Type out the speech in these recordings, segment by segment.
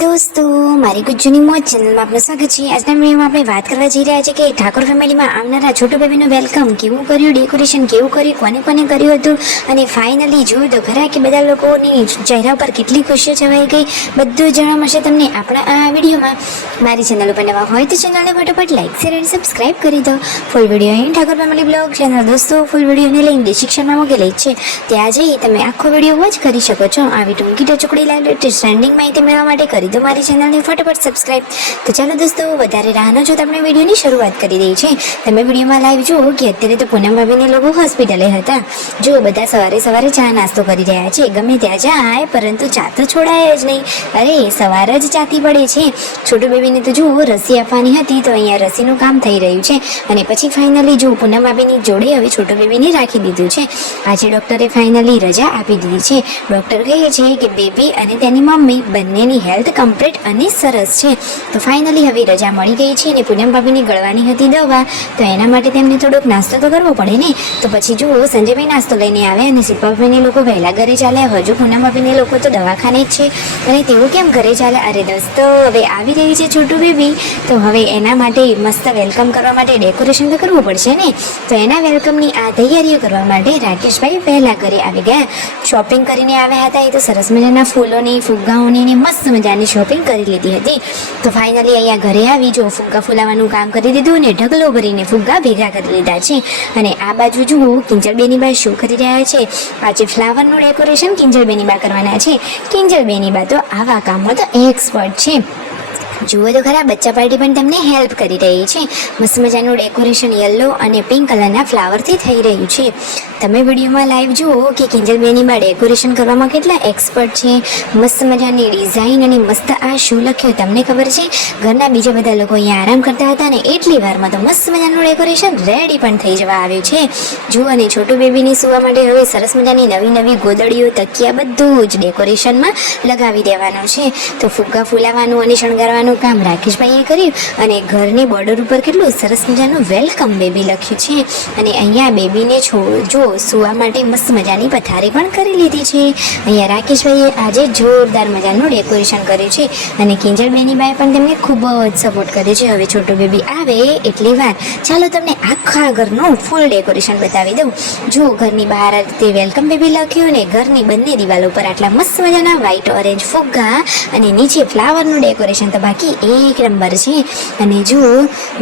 दोस्तों मारी गुज्जूनी मोज चैनल में आपનું સ્વાગત છે। આજના વિડીયોમાં આપણે વાત કરવા જઈ રહ્યા છીએ કે ઠાકોર ફેમિલીમાં આવનારા છોટુ બેબીનું વેલકમ કેવું કર્યું, ડેકોરેશન કેવું કર્યું, કોને કોને કર્યું હતું અને ફાઇનલી જોયું તો ખરા કે બધા લોકોની ચહેરા પર કેટલી ખુશીઓ છવાઈ ગઈ, બધું જાણવા મળશે તમને આપણા આ વિડીયોમાં। મારી ચેનલ ઉપર નવા હોય તો ચેનલને ફટાફટ લાઈક શેર અને સબસ્ક્રાઇબ કરી દો। ફૂલ વિડીયો અહીં ઠાકોર ફેમિલી બ્લોગ ચેનલ દોસ્તો ફૂલ વિડીયોને લિંક ડિસ્ક્રિપ્શનમાં મૂકેલી છે, ત્યાં જઈ તમે આખો વિડીયો વોચ કરી શકો છો। આવી ટૂંકી ટચુકડી લાઈવ લેટેસ્ટ ટ્રેન્ડિંગ માહિતી મેળવવા માટે કરી દો મારી ચેનલને ફટાફટ સબસ્ક્રાઇબ। તો ચાલો દોસ્તો વધારે રાહ ન જોતા આપણે વિડીયોની શરૂઆત કરી દઈએ છીએ। તમે વિડીયોમાં લાઈવ જુઓ કે અત્યારે તો પૂનમ ભાભીને લોકો હોસ્પિટલે હતા। જો બધા સવારે સવારે ચા નાસ્તો કરી રહ્યા છે, ગમે ત્યાં જાય પરંતુ ચા તો છોડાય જ નહીં। અરે સવાર જ ચાથી પડે છે। છોટુ બેબીને તો જુઓ રસી આપવાની હતી તો અહીંયા રસીનું કામ થઈ રહ્યું છે અને પછી ફાઇનલી જો પૂનમ ભાભીની જોડે હવે છોટુ બેબીને રાખી દીધું છે। આજે ડૉક્ટરે ફાઇનલી રજા આપી દીધી છે। ડૉક્ટર કહે છે કે બેબી અને તેની મમ્મી બંનેની હેલ્થ કમ્પ્લીટ અને સરસ છે। તો ફાઇનલી હવે રજા મળી ગઈ છે અને પૂનમ ભાભીની ગળવાની હતી દવા, તો એના માટે તેમને થોડોક નાસ્તો તો કરવો પડે ને। તો પછી જુઓ સંજયભાઈ નાસ્તો લઈને આવ્યા અને શિલ્પાભાઈને લોકો વહેલા ઘરે ચાલ્યા, હજુ પૂનમ ભાભીને લોકો તો દવાખાને જ છે અને તેઓ કેમ ઘરે ચાલ્યા? અરે દોસ્તો હવે આવી રહી છે છોટુ બેબી, તો હવે એના માટે મસ્ત વેલકમ કરવા માટે ડેકોરેશન તો કરવું પડશે ને। તો એના વેલકમની આ તૈયારીઓ કરવા માટે રાકેશભાઈ વહેલા ઘરે આવી ગયા। શોપિંગ કરીને આવ્યા હતા, એ તો સરસ મજાના ફૂલોની, ફુગ્ગાઓની મસ્ત મજાની શોપિંગ કરી લીધી હતી। તો ફાઇનલી અહીંયા ઘરે આવી જો ફુગ્ગા ફૂલાવાનું કામ કરી દીધું અને ઢગલો ભરીને ફુગ્ગા ભેગા કરી લીધા છે। અને આ બાજુ જુઓ કિંજલબેની બા શું કરી રહ્યા છે? આજે ફ્લાવરનું ડેકોરેશન કિંજલબેની બા કરવાના છે। કિંજલબેની બા તો આવા કામમાં તો એક્સપર્ટ છે। જુઓ તો ખરા બચ્ચા પાર્ટી પણ તેમને હેલ્પ કરી રહી છે। મસ્ત મજાનું ડેકોરેશન યલો અને પિંક કલરના ફ્લાવરથી થઈ રહ્યું છે। તમે વિડીયોમાં લાઈવ જુઓ કે કિંજલબેની બા ડેકોરેશન કરવામાં કેટલા એક્સપર્ટ છે। મસ્ત મજાની ડિઝાઇન અને મસ્ત આ શું લખ્યું તમને ખબર છે? ઘરના બીજા બધા લોકો અહીંયા આરામ કરતા હતા ને એટલી વારમાં તો મસ્ત મજાનું ડેકોરેશન રેડી પણ થઈ જવા આવ્યું છે। જુઓ અને છોટુ બેબીની સુવા માટે હવે સરસ મજાની નવી નવી ગોદડીઓ, તકિયા બધું જ ડેકોરેશનમાં લગાવી દેવાનું છે। તો ફુગ્ગા ફૂલાવાનું અને શણગારવાનું કામ રાકેશભાઈએ કર્યું અને ઘરની બોર્ડર ઉપર કેટલું સરસ મજાનું વેલકમ બેબી લખ્યું છે। અને અહીંયા બેબીને જો સુવા માટે મસ્ત મજાની પથારી પણ કરી લીધી છે। અહીંયા રાકેશભાઈએ આજે જોરદાર મજાનું ડેકોરેશન કર્યું છે અને કિંજલબેની બાએ પણ તેમને ખૂબ જ સપોર્ટ કર્યો છે। હવે છોટુ બેબી આવે એટલી વાર ચાલો તમને આખા ઘરનું ફૂલ ડેકોરેશન બતાવી દઉં। જો ઘરની બહાર આ રીતે વેલકમ બેબી લખ્યું અને ઘરની બંને દિવાલો પર આટલા મસ્ત મજાના વ્હાઈટ ઓરેન્જ ફુગ્ગા અને નીચે ફ્લાવરનું ડેકોરેશન તો બાકી એક નંબર છે। અને જુઓ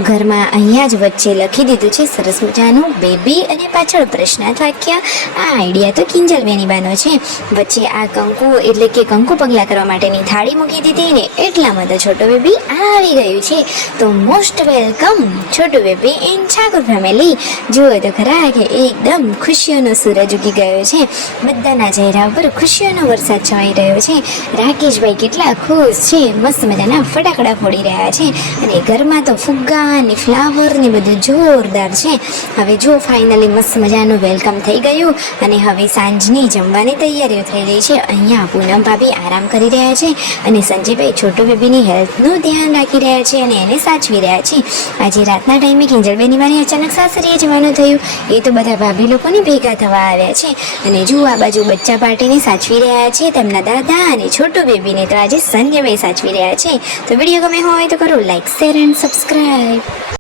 ઘરમાં અહીંયા જ વચ્ચે લખી દીધું છે સરસ મજાનું બેબી અને પાછળ પ્રશ્નાર્થ વાક્ય। આ આઈડિયા તો કિંજલબેની બાનો છે। વચ્ચે આ કંકુ એટલે કે કંકુ પગલા કરવા માટેની થાળી મૂકી દીધી ને એટલામાં તો છોટુ બેબી આવી ગયું છે। તો most welcome Chhotu baby in Thakor family. જુઓ તો ખરા કે એકદમ ખુશીઓનો સૂરજ ઉગી ગયો છે, બધાના ચહેરા ઉપર ખુશીઓનો વરસાદ છવાઈ રહ્યો છે। રાકેશભાઈ કેટલા ખુશ છે, મસ્ત મજાના ફટાકડા ફોડી રહ્યા છે અને ઘરમાં તો ફુગ્ગા અને ફ્લાવર ને બધું જોરદાર છે। હવે જો ફાઇનલી મસ્ત મજાનું વેલકમ થઈ ગયું અને હવે સાંજની જમવાની તૈયારીઓ થઈ રહી છે। અહીંયા પૂનમ ભાભી આરામ કરી રહ્યા છે અને સંજયભાઈ છોટુ બેબીની હેલ્થનું ધ્યાન રાખી રહ્યા છે અને એને સાચવી રહ્યા છે। આજે રાતના ટાઈમે કિંજલબેની બાને અચાનક સાસરીએ જવાનું થયું, એ તો બધા ભાભી લોકોની ભેગા થવા આવ્યા છે અને જુઓ આ બાજુ બચ્ચા પાર્ટીને સાચવી રહ્યા છે તેમના દાદા અને છોટુ બેબીને તો આજે સંજયભાઈ સાચવી રહ્યા છે। તો વિડીયો ગમે હોય તો કરો લાઈક શેર એન્ડ સબસ્ક્રાઈબ।